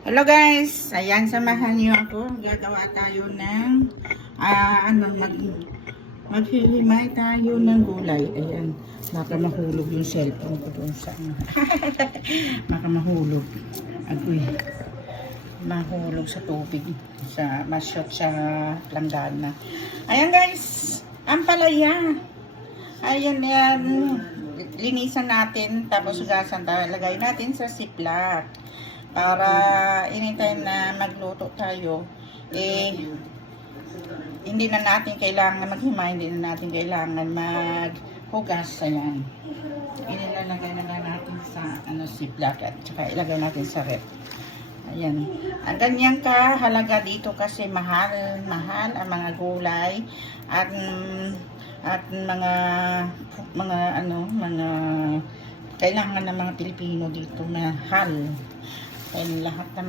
Hello guys, ayan, samahan niyo ako. Gagawa tayo ng maghihimay tayo ng gulay. Ayan, baka mahulog yung cellphone ko doon sa baka mahulog. Agoy, mahulog sa tubig, sa masyot sa langgana. Ayan guys, ang palaya. Ayan yan, linisan natin, tapos hugasan tayo. Lagay natin sa ziplock. Para anytime na magluto tayo, hindi na natin kailangan maghimay, hindi na natin kailangan maghugas. Ayan. Inilalagay na natin sa ziplock at saka ilagay natin sa ref. Ayan. Ang ganyan kahalaga dito kasi mahal ang mga gulay at mga kailangan ng mga Pilipino dito, mahal. Kaya lahat ng